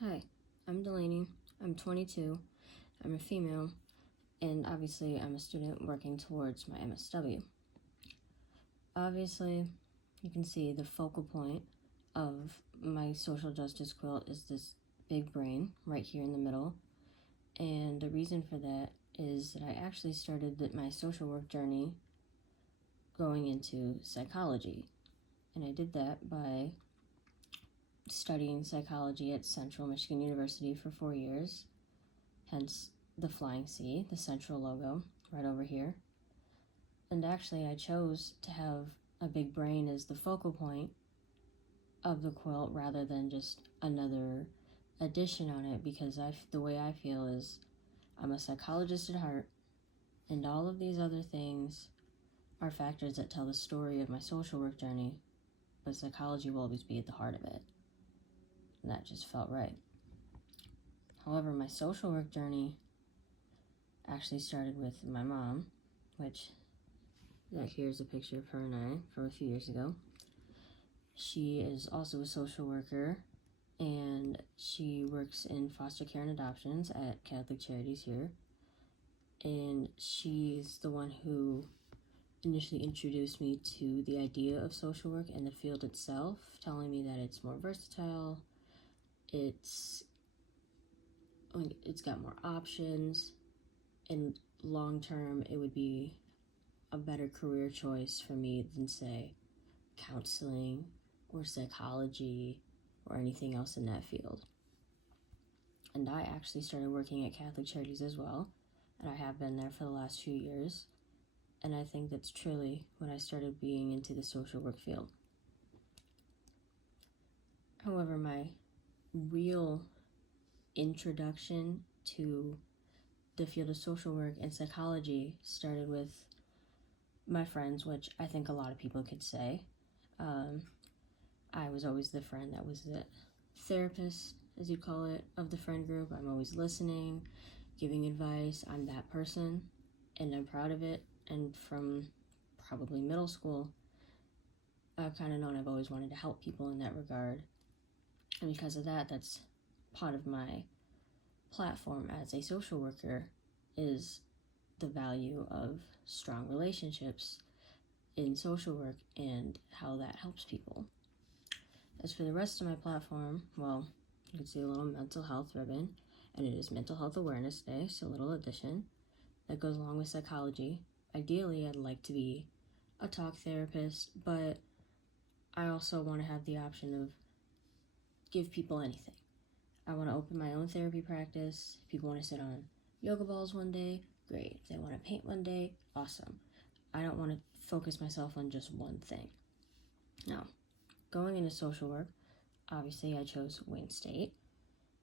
Hi, I'm Delaney. I'm 22. I'm a female, and obviously, I'm a student working towards my MSW. Obviously, you can see the focal point of my social justice quilt is this big brain right here in the middle. And the reason for that is that I actually started my social work journey going into psychology. And I did that by studying psychology at Central Michigan University for 4 years, hence the flying C, the central logo right over here. And actually, I chose to have a big brain as the focal point of the quilt rather than just another addition on it, because the way I feel is I'm a psychologist at heart, and all of these other things are factors that tell the story of my social work journey, but psychology will always be at the heart of it. And that just felt right. However, my social work journey actually started with my mom, which here's a picture of her and I from a few years ago. She is also a social worker, and she works in foster care and adoptions at Catholic Charities here. And she's the one who initially introduced me to the idea of social work and the field itself, telling me that it's more versatile, it's got more options, and long term it would be a better career choice for me than, say, counseling or psychology or anything else in that field. And I actually started working at Catholic Charities as well, and I have been there for the last few years, and I think that's truly when I started being into the social work field. However, my real introduction to the field of social work and psychology started with my friends, which I think a lot of people could say. I was always the friend that was the therapist, as you call it, of the friend group. I'm always listening, giving advice. I'm that person, and I'm proud of it. And from probably middle school, I've kind of known I've always wanted to help people in that regard. And because of that, that's part of my platform as a social worker, is the value of strong relationships in social work and how that helps people. As for the rest of my platform, well, you can see a little mental health ribbon, and it is Mental Health Awareness Day, so a little addition that goes along with psychology. Ideally, I'd like to be a talk therapist, but I also want to have the option of give people anything. I want to open my own therapy practice. If people want to sit on yoga balls one day, great. If they want to paint one day, awesome. I don't want to focus myself on just one thing. Now, going into social work, obviously I chose Wayne State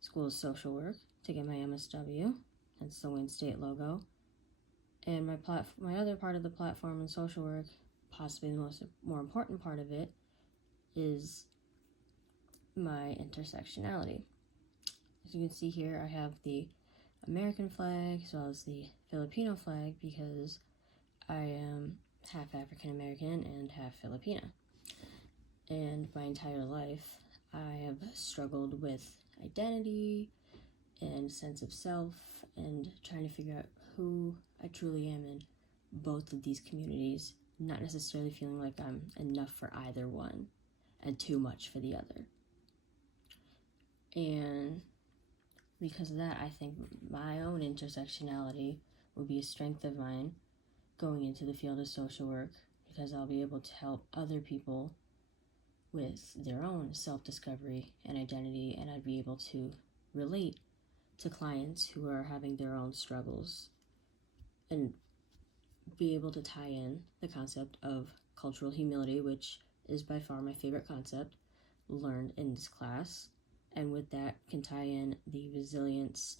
School of Social Work to get my MSW. That's the Wayne State logo. And my other part of the platform in social work, possibly the more important part of it, is my intersectionality. As you can see here, I have the American flag as well as the Filipino flag because I am half African American and half Filipina. And my entire life, I have struggled with identity and sense of self and trying to figure out who I truly am in both of these communities, not necessarily feeling like I'm enough for either one and too much for the other. And because of that, I think my own intersectionality will be a strength of mine going into the field of social work, because I'll be able to help other people with their own self-discovery and identity, and I'd be able to relate to clients who are having their own struggles and be able to tie in the concept of cultural humility, which is by far my favorite concept learned in this class, and with that can tie in the resilience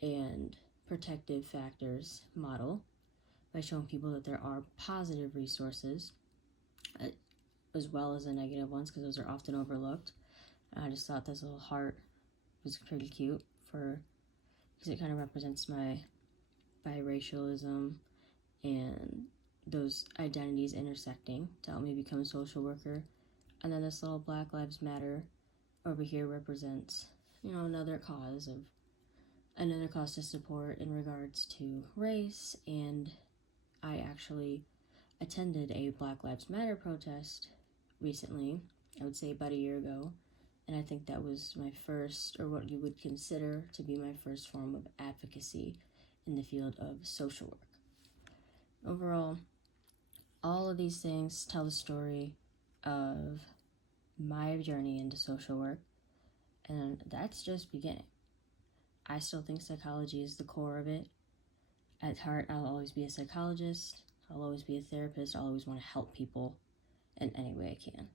and protective factors model by showing people that there are positive resources as well as the negative ones, because those are often overlooked. I just thought this little heart was pretty cute because it kind of represents my biracialism and those identities intersecting to help me become a social worker. And then this little Black Lives Matter over here represents another cause to support in regards to race. And I actually attended a Black Lives Matter protest recently, I would say about a year ago, and I think that was my first, or what you would consider to be my first form of advocacy in the field of social work. Overall, all of these things tell the story of my journey into social work, and that's just beginning. I still think psychology is the core of it. At heart, I'll always be a psychologist, I'll always be a therapist, I'll always want to help people in any way I can.